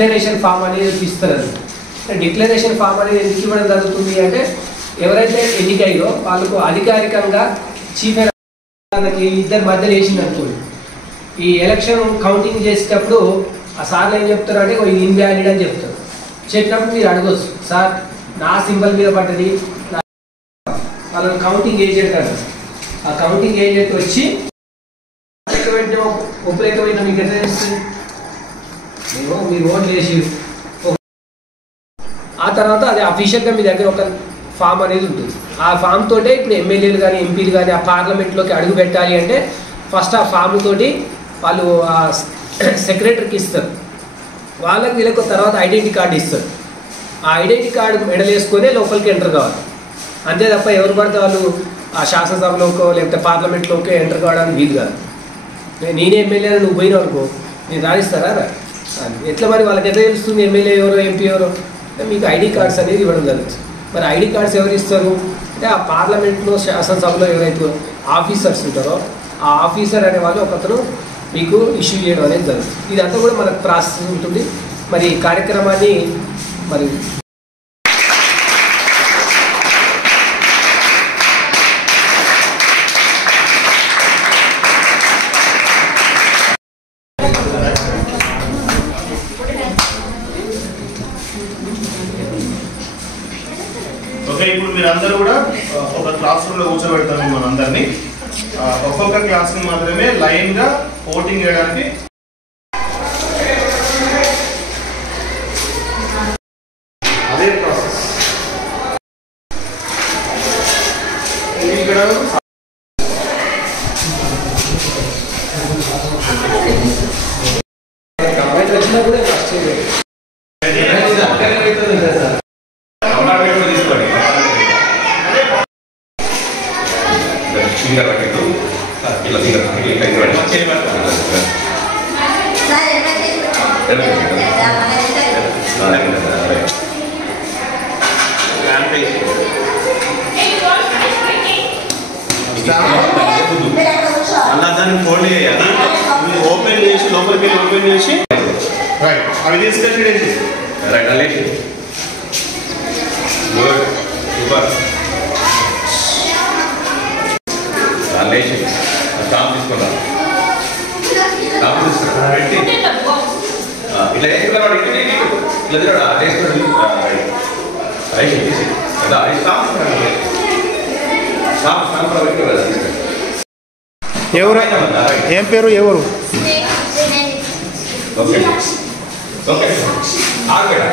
Declaration form అనేది ఇస్తారు. Declaration form అనేది ఎందుకు ఇవ్వడం జరుగుతుంది అంటే ఎవరైతే ఎన్నికయ్యో వాళ్ళకు అధికారికంగా చీఫ్ ఇద్దరి మధ్యలో వేసింది అనుకోండి, ఈ ఎలక్షన్ కౌంటింగ్ చేసేటప్పుడు ఆ సార్లు ఏం చెప్తారు అంటే ఇది ఇన్వాలిడ్ అని చెప్తారు. చెప్పినప్పుడు మీరు అడగొచ్చు, సార్ నా సింబల్ మీద పడ్డది, వాళ్ళని కౌంటింగ్ ఏజెంట్ అంటారు. ఆ కౌంటింగ్ ఏజెంట్ వచ్చి ఉపయోగమైన మీకు ఎట్లా తెలుస్తుంది, మీరు ఓట్లు వేసి ఆ తర్వాత అది అఫీషియల్గా మీ దగ్గర ఒక ఫామ్ అనేది ఉంటుంది. ఆ ఫామ్ తోటే ఇప్పుడు ఎమ్మెల్యేలు కానీ ఎంపీలు కానీ ఆ పార్లమెంట్లోకి అడుగు పెట్టాలి అంటే ఫస్ట్ ఆ ఫామ్ తోటి వాళ్ళు ఆ సెక్రటరీకి ఇస్తారు. వాళ్ళకి వీళ్ళకి తర్వాత ఐడెంటిటీ కార్డు ఇస్తారు. ఆ ఐడెంటిటీ కార్డు మెడల్ వేసుకొని లోపలికి ఎంటర్ కావాలి. అంతే తప్ప ఎవరు పడితే వాళ్ళు ఆ శాసనసభలోకో లేకపోతే పార్లమెంట్లోకి ఎంటర్ కావడానికి వీలు కాదు. నేనే ఎమ్మెల్యే నువ్వు పోయినావు అనుకో, నేను రాణిస్తారా? ఎట్లా మరి వాళ్ళకి ఎట్లా తెలుస్తుంది ఎమ్మెల్యే ఎవరో ఎంపీ ఎవరో? మీకు ఐడి కార్డ్స్ అనేది ఇవ్వడం జరుగుతుంది. మరి ఐడి కార్డ్స్ ఎవరు ఇస్తారు అంటే ఆ పార్లమెంట్లో శాసనసభలో ఎవరైతే ఆఫీసర్స్ ఉంటారో ఆ ఆఫీసర్ అనే వాళ్ళు ఒకతను మీకు ఇష్యూ చేయడం అనేది జరుగుతుంది. ఇదంతా కూడా మనకు ప్రాసెస్ ఉంటుంది. మరి ఈ కార్యక్రమాన్ని మరి ఇప్పుడు మీరందరూ కూడా ఒక క్లాస్ రూమ్ లో కూర్చోబెడతాము మనందరినీ. ఒక్కొక్క క్లాస్ ని మాత్రమే లైన్ గా ఓటింగ్ చేయడానికి అదే ప్రాసెస్. ఇక్కడ వచ్చినా కూడా దాన్ని ఫోల్డ్ చేయాలి. ఓపెన్ చేసి లోపలికి వెళ్ళి ఓపెన్ చేసి రైట్ అవి తీసుకొచ్చి రైట్ అలేసి గుడ్ సూపర్ అలేసి స్టాంప్ తీసుకున్నా స్టాంప్ తీసుకున్నా పెట్టి ఇట్లా వేసుకున్నాడు ఇట్లా వేసుకున్నాడు స్టాంప్ స్టాంప్ పెట్టుకోవాలి. ఎవరు ఏం పేరు ఎవరు? ఓకే ఓకే ఆగడా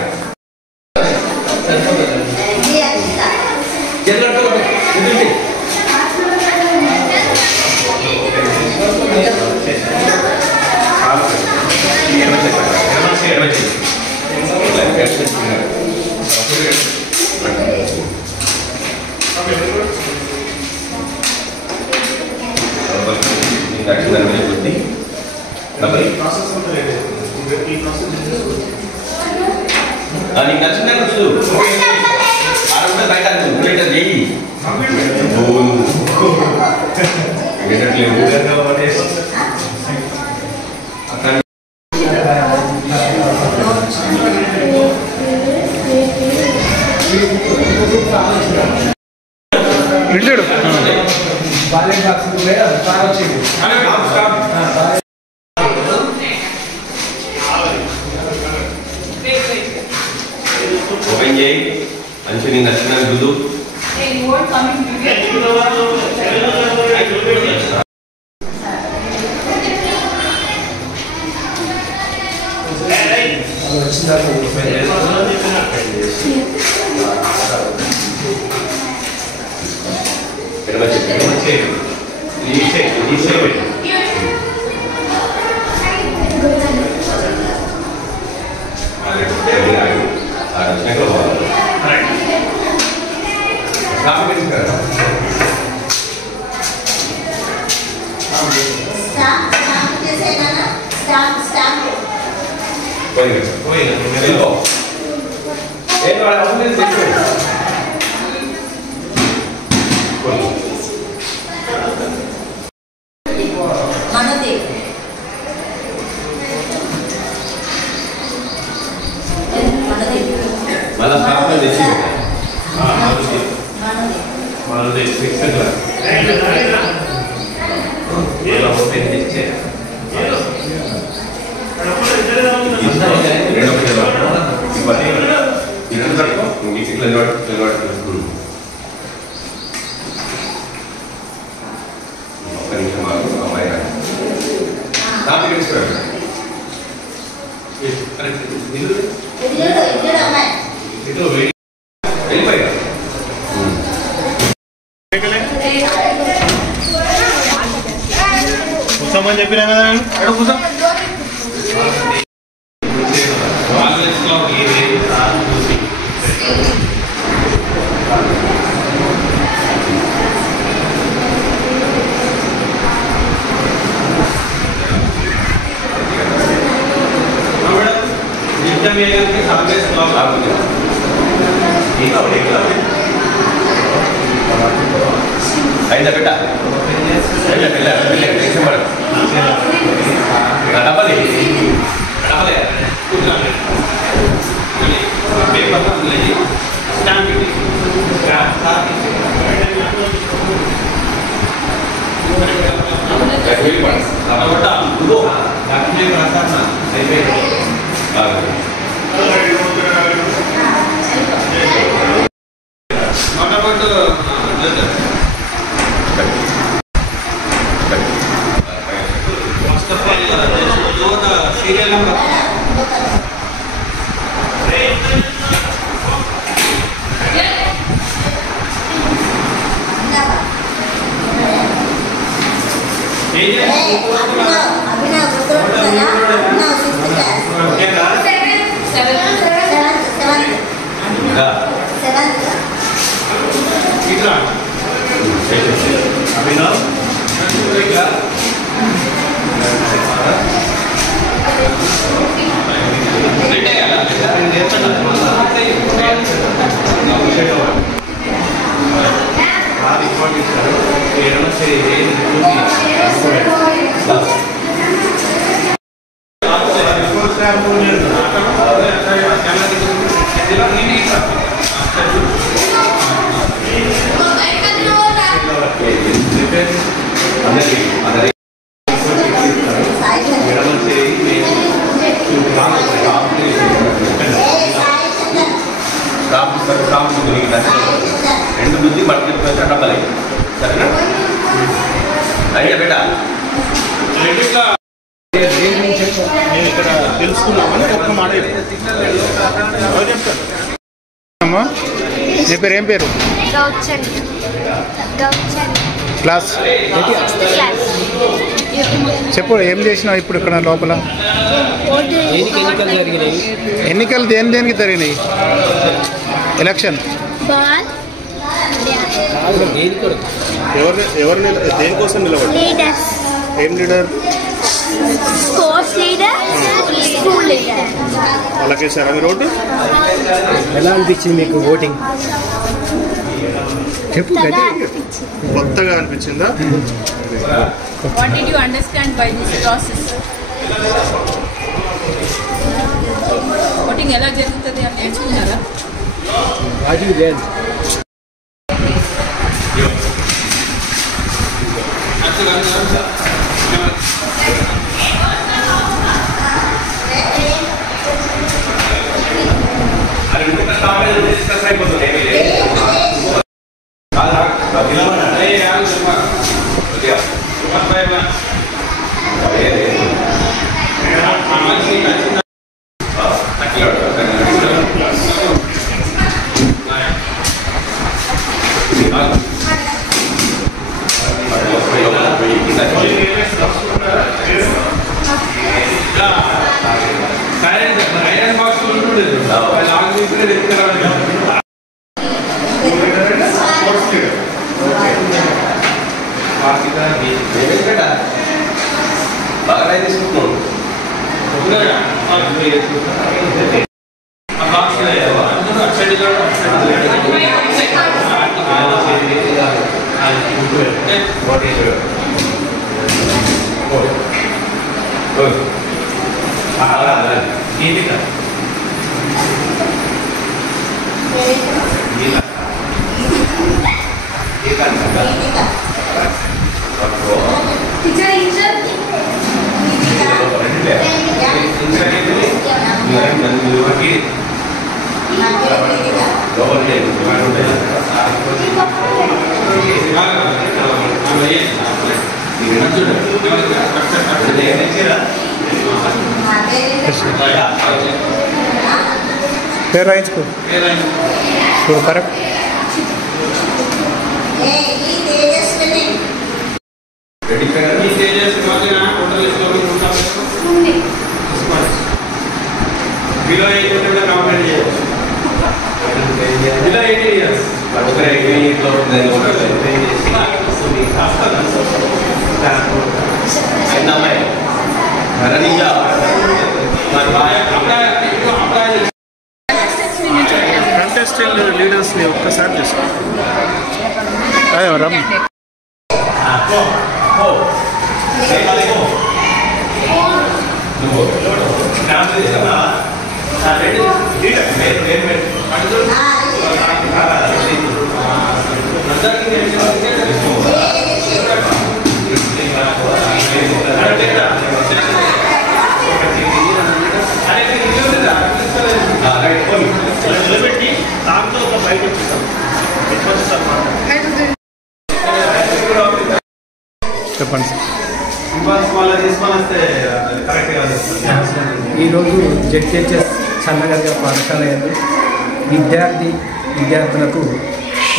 నీకు నచ్చిందా ఇడ్లీడు ఓపెన్ చేయి మంచి నీకు నచ్చిన గుదు అలా కాకుండా తెచ్చి మనది సిక్స్త్ క్లాస్ ఏదో ఓపెన్ తెచ్చే కూర్చోమని చెప్పినా కదా ఎక్కడ కూర్చో ainda beta bela bela bela ese mara ada bale putra be pata lagi stamp it ka tha very much abata udo dakne prasana aibe what about leather first of all they should know the serial number రెండు బుద్ధి మట్టి డబ్బలే సరేనా అయ్యా బేటా నేను ఇక్కడ తెలుసుకున్నామని ఒక్క మాట అమ్మా నీ పేరు ఏం పేరు క్లాస్ చెప్పు ఏం చేసినావు ఇప్పుడు ఇక్కడ లోపల ఎన్నికలు దేనికి జరిగినాయి ఎలక్షన్ ఎవరు దేనికోసం నిలబడి ఏం leader sports leader school leader అలాగే సార్ అని రోడ్డు ఎలా అనిపించింది మీకు ఓటింగ్ చెప్పు కొత్తగా అనిపించిందా What did you understand by this process? Voting ఎలా జరుగుతుంది అని నేర్చుకున్నారా? What you learned? పేరు రాయించుకో చూడు కరెక్ట్. Below 800 complaint చేయొచ్చు. Below 80 years. ఒక 8 లో దాని ఒక ట్రైన్ చేసి వస్తుంది. అన్నమయ్య మరణించా మరి అప్లై కంటెస్టెంట్ లీడర్స్ని ఒక్కసారి తీసుకో. అదే రమ్ నిలబెట్టి దాంతో ఒక బయట వచ్చేస్తాం. చెప్పండి సార్. ఈరోజు జెడ్హెచ్ఎస్ చన్నగర్గ పాఠశాల యందు విద్యార్థులకు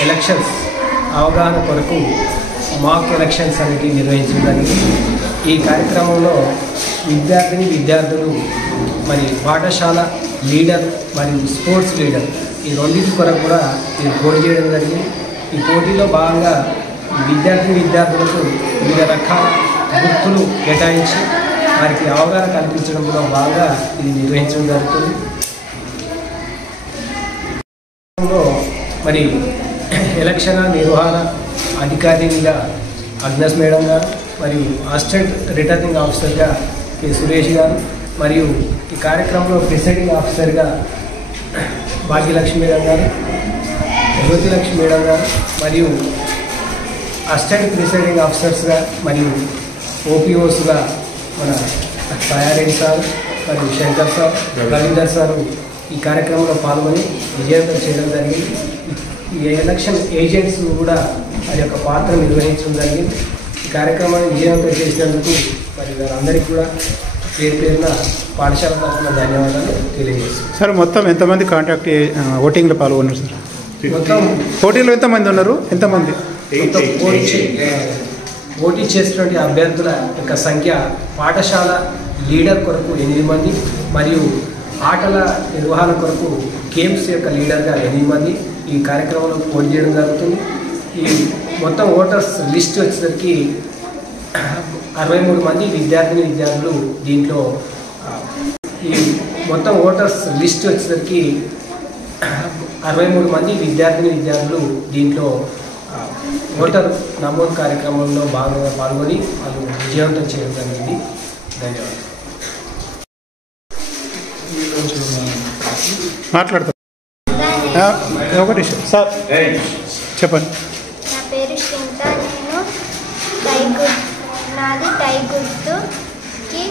ఎలక్షన్స్ అవగాహన కొరకు మాక్ ఎలక్షన్స్ అనేవి నిర్వహించడం జరిగింది. ఈ కార్యక్రమంలో విద్యార్థులు మరి పాఠశాల లీడర్ మరియు స్పోర్ట్స్ లీడర్ ఈ రెండింటి కొరకు కూడా ఇది పోటీ చేయడం జరిగింది. ఈ పోటీలో భాగంగా విద్యార్థులకు వివిధ రకాల గుర్తులు కేటాయించి వారికి అవగాహన కల్పించడంలో భాగంగా ఇది నిర్వహించడం జరుగుతుంది. మరి ఎలక్షన్ నిర్వహణ అధికారిగా అగ్నస్ మేడం గారు మరియు అసిస్టెంట్ రిటర్నింగ్ ఆఫీసర్గా కె సురేష్ గారు మరియు ఈ కార్యక్రమంలో ప్రిసైడింగ్ ఆఫీసర్గా భాగ్యలక్ష్మి మేడం గారు, జ్యోతిలక్ష్మి మేడం గారు మరియు అసిస్టెంట్ ప్రిసైడింగ్ ఆఫీసర్స్గా మరియు ఓపీఓస్గా మన సాయారెడ్డి సార్ మరియు శంకర్ సార్, రవీందర్ సార్ ఈ కార్యక్రమంలో పాల్గొని విజయవంతం చేయడం జరిగింది. ఈ ఎలక్షన్ ఏజెంట్స్ కూడా వారి యొక్క పాత్ర నిర్వహించడం జరిగింది. ఈ కార్యక్రమాన్ని విజయవంతం చేసినందుకు మరి వారందరికీ కూడా పేరున పాఠశాల తరఫున ధన్యవాదాలు తెలియజేస్తున్నాను. సార్ మొత్తం ఎంతమంది కాంటాక్ట్ ఓటింగ్లో పాల్గొన్నారు సార్? మొత్తం పోటీలో ఎంతమంది ఉన్నారు? ఎంతమంది పోటీ చేసినటువంటి అభ్యర్థుల యొక్క సంఖ్య పాఠశాల లీడర్ కొరకు 8 మంది మరియు ఆటల నిర్వహణ కొరకు గేమ్స్ యొక్క లీడర్గా 8 మంది ఈ కార్యక్రమంలో పోటీ చేయడం జరుగుతుంది. ఈ మొత్తం ఓటర్స్ లిస్ట్ వచ్చేసరికి 63 మంది విద్యార్థులు దీంట్లో ఈ మొత్తం ఓటర్స్ లిస్ట్ వచ్చేసరికి 63 మంది విద్యార్థులు దీంట్లో ఓటర్ నమోదు కార్యక్రమంలో భాగంగా పాల్గొని వాళ్ళు విజయవంతం చేయడం జరిగింది. ధన్యవాదాలు. మాట్లాడతాం ఒకటి సార్ చెప్పండి. నా పేరు శ్రీంత. నాది టై గుర్తుకి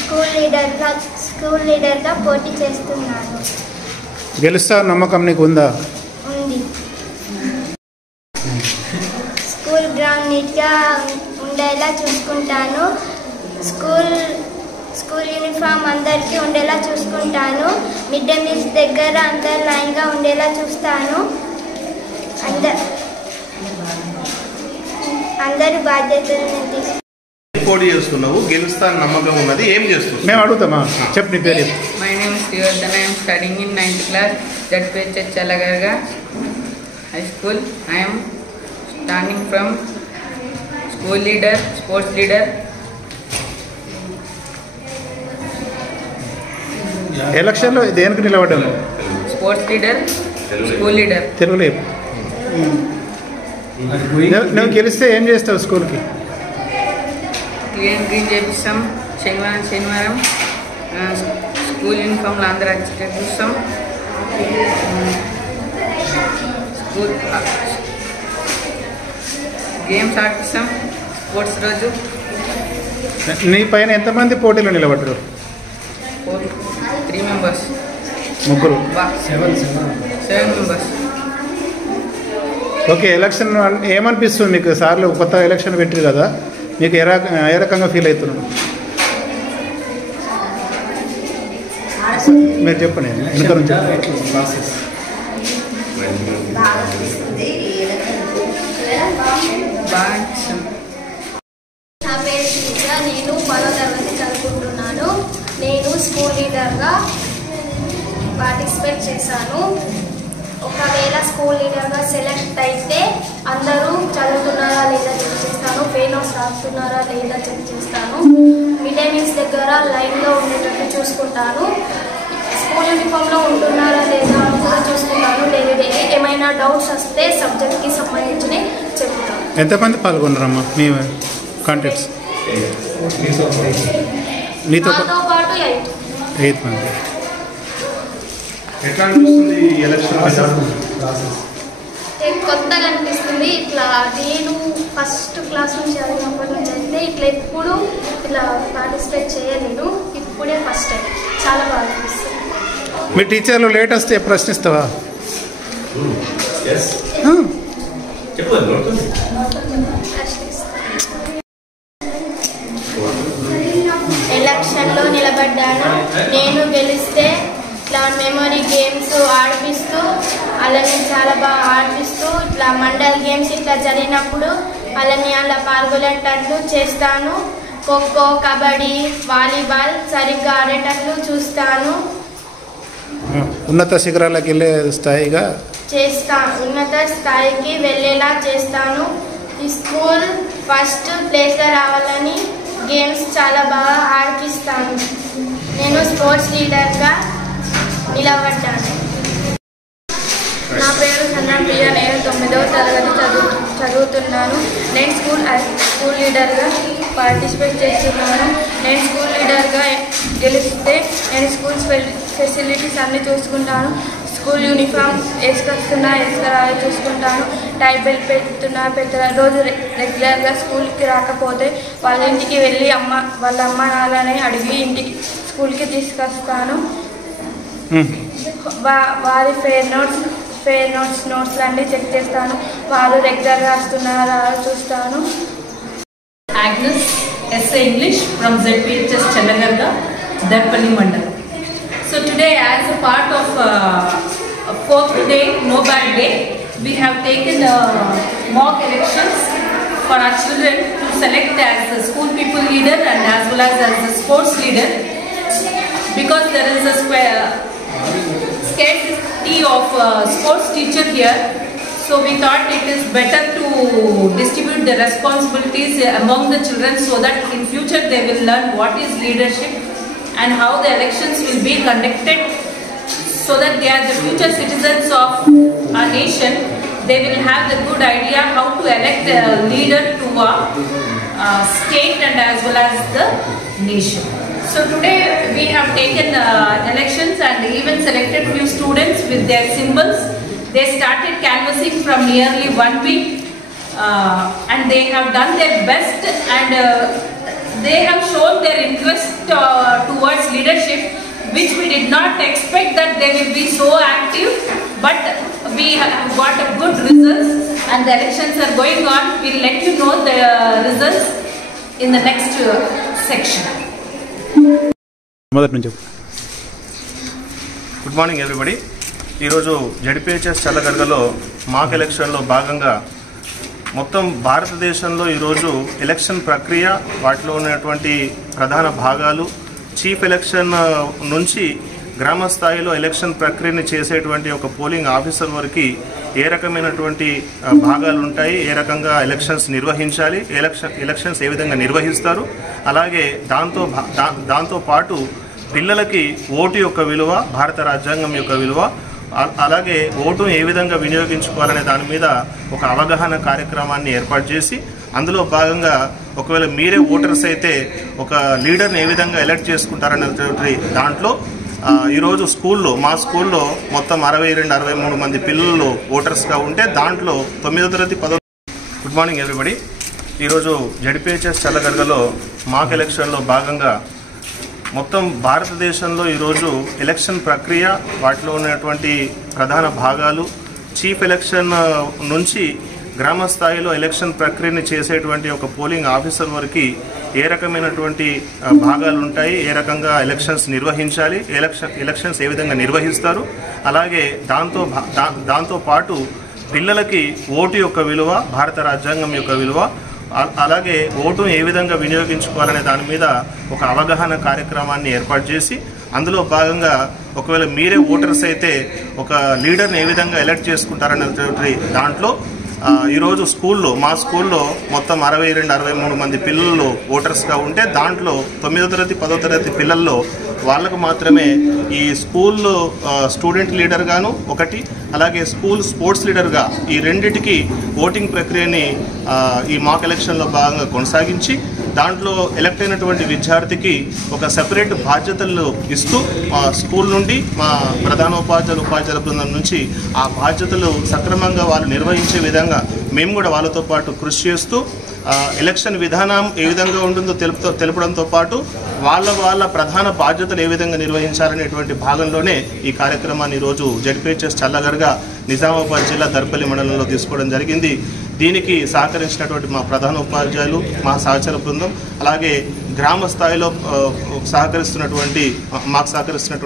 స్కూల్ లీడర్గా పోటీ చేస్తున్నాను. గెలుస్తా నమ్మకం నీకు ఉందా? ఉంది. స్కూల్ గ్రౌండ్ నీట్గా ఉండేలా చూసుకుంటాను. స్కూల్ యూనిఫామ్ అందరికీ ఉండేలా చూసుకుంటాను. మిడ్ డే మీల్స్ దగ్గర అందరు లైన్గా ఉండేలా చూస్తాను. అందరి బాధ్యతలు పోటీ చేస్తున్నావు, గెలుస్తాను నమ్మకం ఉన్నది, ఏం చేస్తున్నావు? మేము అడుగుతామా? చెప్పు నీ పేరు. My name is Srivardhana. I am studying in 9th class, ZPHS Chalagarga High School. I am standing from school leader, sports leader. ఎలక్షన్లో దేనికి నిలబడ్డాను? Sports leader, school leader. తెలుగులో చెప్పు. నువ్వు గెలిస్తే ఏం చేస్తావు స్కూల్కి? క్లీన్ చేపిస్తాం. శనివారం స్కూల్ యూనిఫామ్లో అందరూ వచ్చేటట్టు చూస్తాం. School games ఆడిపిస్తాం. స్పోర్ట్స్ రోజు నీ పైన ఎంతమంది పోటీలో నిలబడ్డారు? 3 members. ముగ్గురు. Seven 7 members. ఓకే, ఎలక్షన్ ఏమనిపిస్తుంది మీకు? సార్లు కొత్త ఎలక్షన్ పెట్టారు కదా, మీకు ఏ రకంగా ఫీల్ అవుతున్నాను మీరు చెప్పండి. వెనుక నుంచి ప్రాసెస్ బాగా అనిపిస్తుంది. నా పేరు శ్రీజ. నేను 10వ తరగతి చదువుకుంటున్నాను. నేను స్కూల్ లీడర్గా పార్టిసిపేట్ చేశాను. ఒకవేళ స్కూల్ లీడర్గా సెలెక్ట్ అయితే అందరూ చదువుతున్నారా లేదా చెక్ చేస్తాను, ఫెయిల్ రాస్తున్నారా లేదా చెక్ చేస్తాను, మిడ్ డే మీల్స్ దగ్గర లైన్లో ఉండేటట్టు చూసుకుంటాను, స్కూల్ యూనిఫామ్లో ఉంటున్నారా లేదా అని కూడా చూసుకుంటాను. డైలీ ఏమైనా డౌట్స్ వస్తే సబ్జెక్ట్కి సంబంధించి చెప్తాను. ఎంతమంది పాల్గొన్నారమ్మా మీ కాంటాక్ట్స్? నీతో నాతో పాటు 8 మంది. ఎట్లా అనిపిస్తుంది ఈ ఎలక్షన్ ప్రాసెస్ కొత్తగా అనిపిస్తుంది. ఇట్లా నేను ఫస్ట్ క్లాస్ నుంచి చదివినప్పటి నుంచి అయితే ఇట్లా ఎప్పుడు ఇట్లా పార్టిసిపేట్ చేయలేదు. ఇప్పుడే ఫస్ట్ టైం. చాలా బాగా అనిపిస్తుంది. మీ టీచర్లు లేటెస్ట్ ప్రశ్నిస్తావా? ఎలక్షన్లో నిలబడ్డాను. నేను గెలిస్తే ఇట్లా మెమరీ గేమ్స్ ఆడిపిస్తూ అలానే చాలా బాగా ఆడిపిస్తూ ఇట్లా మండల్ గేమ్స్ ఇట్లా జరిగినప్పుడు అలానే అలా పాల్గొనేటట్లు చేస్తాను. ఖోఖో, కబడ్డీ, వాలీబాల్ సరిగ్గా ఆడేటట్లు చూస్తాను. ఉన్నత శిఖరాలకు వెళ్ళే స్థాయిగా ఉన్నత స్థాయికి వెళ్ళేలా చేస్తాను. ఈ స్కూల్ ఫస్ట్ ప్లేస్లో రావాలని గేమ్స్ చాలా బాగా ఆడిపిస్తాను. నేను స్పోర్ట్స్ లీడర్గా నిలబడ్డాను. నా పేరు సన్నా ప్రియ. నేను 9వ తరగతి చదువుతున్నాను. నేను స్కూల్ లీడర్గా పార్టిసిపేట్ చేస్తున్నాను. నేను స్కూల్ లీడర్గా గెలిస్తే నేను స్కూల్ ఫెసిలిటీస్ అన్నీ చూసుకుంటాను. స్కూల్ యూనిఫామ్ వేసుకురాయో చూసుకుంటాను. టై బెల్ట్ పెట్టిన రోజు రెగ్యులర్గా స్కూల్కి రాకపోతే వాళ్ళ ఇంటికి వెళ్ళి వాళ్ళ అమ్మ నాన్నని అడిగి ఇంటికి స్కూల్కి తీసుకొస్తాను. వారి ఫెయిర్ నోట్స్ అన్నీ చెక్ చేస్తాను. వారు రెగ్యులర్గా వస్తున్నారా చూస్తాను. Agnes SA English from ZPHS Channagarga, Darpalli Mandal. So today, as a part of 4th day, No Bad Day, we have taken mock elections for our children to select as a school people leader and as well as a sports leader, because there is a scarcity of sports teacher here. So we thought it is better to distribute the responsibilities among the children so that in future they will learn what is leadership and how the elections will be conducted, so that they are the future citizens of our nation. They will have the good idea how to elect a leader to a state and as well as the nation. So today we have taken elections and even selected few students with their symbols. They started canvassing from nearly 1 week and they have done their best, and they have shown their interest towards leadership, which we did not expect that they will be so active, but we have got a good results and the elections are going on. We will let you know the results in the next section. మొదటి నుంచి. Good morning everybody. ఈరోజు ZPHS చల్లగర్గలో మాక్ ఎలక్షన్లో భాగంగా మొత్తం భారతదేశంలో ఈరోజు election ప్రక్రియ, వాటిలో ఉన్నటువంటి ప్రధాన భాగాలు, చీఫ్ ఎలక్షన్ నుంచి గ్రామ స్థాయిలో ఎలక్షన్ ప్రక్రియని చేసేటువంటి ఒక పోలింగ్ ఆఫీసర్ వరకు ఏ రకమైనటువంటి భాగాలు ఉంటాయి, ఏ రకంగా ఎలక్షన్స్ నిర్వహించాలి, ఎలక్షన్స్ ఏ విధంగా నిర్వహిస్తారు, అలాగే దాంతో పాటు పిల్లలకి ఓటు యొక్క విలువ, భారత రాజ్యాంగం యొక్క విలువ, అలాగే ఓటును ఏ విధంగా వినియోగించుకోవాలనే దాని మీద ఒక అవగాహన కార్యక్రమాన్ని ఏర్పాటు చేసి, అందులో భాగంగా ఒకవేళ మీరే ఓటర్స్ అయితే ఒక లీడర్ని ఏ విధంగా ఎలక్ట్ చేసుకుంటారనేటువంటి దాంట్లో ఈరోజు మా స్కూల్లో మొత్తం 62-63 మంది పిల్లలు ఓటర్స్గా ఉంటే దాంట్లో 9వ తరగతి 10వ. Good morning everybody. ఈరోజు జడ్పీహెచ్ఎస్ చల్లగర్గలో మాక్ ఎలక్షన్లో భాగంగా మొత్తం భారతదేశంలో ఈరోజు ఎలక్షన్ ప్రక్రియ వాటిలో ఉన్నటువంటి ప్రధాన భాగాలు చీఫ్ ఎలక్షన్ నుంచి గ్రామ స్థాయిలో ఎలక్షన్ ప్రక్రియని చేసేటువంటి ఒక పోలింగ్ ఆఫీసర్ వరకు ఏ రకమైనటువంటి భాగాలు ఉంటాయి, ఏ రకంగా ఎలక్షన్స్ నిర్వహించాలి, ఎలక్షన్స్ ఏ విధంగా నిర్వహిస్తారు, అలాగే దాంతో పాటు పిల్లలకి ఓటు యొక్క విలువ, భారత రాజ్యాంగం యొక్క విలువ, అలాగే ఓటును ఏ విధంగా వినియోగించుకోవాలనే దాని మీద ఒక అవగాహన కార్యక్రమాన్ని ఏర్పాటు చేసి అందులో భాగంగా ఒకవేళ మీరే ఓటర్స్ అయితే ఒక లీడర్ని ఏ విధంగా ఎలక్ట్ చేసుకుంటారనేటువంటి దాంట్లో ఈరోజు మా స్కూల్లో మొత్తం 62-63 మంది పిల్లలు ఓటర్స్గా ఉంటే దాంట్లో 9వ తరగతి 10వ తరగతి పిల్లల్లో వాళ్ళకు మాత్రమే ఈ స్కూల్లో స్టూడెంట్ లీడర్గాను ఒకటి, అలాగే స్కూల్ స్పోర్ట్స్ లీడర్గా ఈ రెండిటికి ఓటింగ్ ప్రక్రియని ఈ మాక్ ఎలక్షన్లో భాగంగా కొనసాగించి దాంట్లో ఎలక్ట్ అయినటువంటి విద్యార్థికి ఒక సెపరేట్ బాధ్యతలు ఇస్తూ మా స్కూల్ నుండి మా ఉపాధ్యాయుల బృందం నుంచి ఆ బాధ్యతలు సక్రమంగా వాళ్ళు నిర్వహించే విధంగా మేము కూడా వాళ్ళతో పాటు కృషి చేస్తూ ఎలక్షన్ విధానం ఏ విధంగా ఉంటుందో తెలుపడంతో పాటు వాళ్ళ ప్రధాన బాధ్యతలు ఏ విధంగా నిర్వహించాలనేటువంటి భాగంలోనే ఈ కార్యక్రమాన్ని ఈరోజు జడ్పీహెచ్ఎస్ చల్లగర్గా నిజామాబాద్ జిల్లా దర్పల్లి మండలంలో తీసుకోవడం జరిగింది. దీనికి సహకరించినటువంటి మా ప్రధాన ఉపాధ్యాయులు, మా సహచర బృందం, అలాగే గ్రామ స్థాయిలో సహకరిస్తున్నటువంటి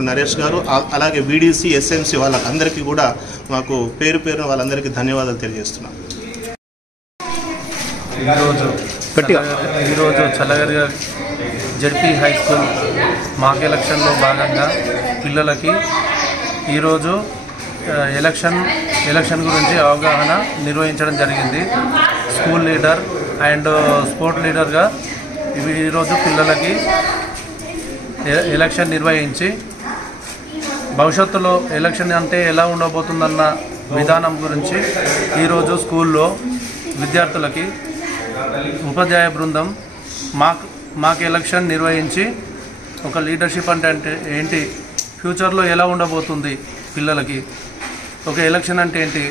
నరేష్ గారు, అలాగే వీడీసీ ఎస్ఎంసీ వాళ్ళందరికీ కూడా మాకు పేరున వాళ్ళందరికీ ధన్యవాదాలు తెలియజేస్తున్నాం. ఈరోజు చల్లగర్గా జడ్పీ హై స్కూల్ మాక్ ఎలక్షన్లో భాగంగా పిల్లలకి ఈరోజు ఎలక్షన్ గురించి అవగాహన నిర్వహించడం జరిగింది. స్కూల్ లీడర్ అండ్ స్పోర్ట్ లీడర్గా ఈరోజు పిల్లలకి ఎలక్షన్ నిర్వహించి భవిష్యత్తులో ఎలక్షన్ అంటే ఎలా ఉండబోతుందన్న విధానం గురించి ఈరోజు స్కూల్లో విద్యార్థులకి ఉపాధ్యాయ బృందం మాక్ ఎలక్షన్ నిర్వహించి ఒక లీడర్షిప్ అంటే ఏంటి, ఫ్యూచర్లో ఎలా ఉండబోతుంది పిల్లలకి, ఒక ఎలక్షన్ అంటే ఏంటి,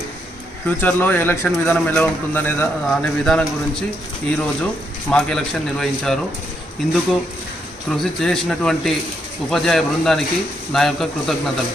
ఫ్యూచర్లో ఎలక్షన్ విధానం ఎలా ఉంటుందనే విధానం గురించి ఈరోజు మాక్ ఎలక్షన్ నిర్వహించారు. ఇందుకు కృషి చేసినటువంటి ఉపాధ్యాయ బృందానికి నా యొక్క కృతజ్ఞతలు.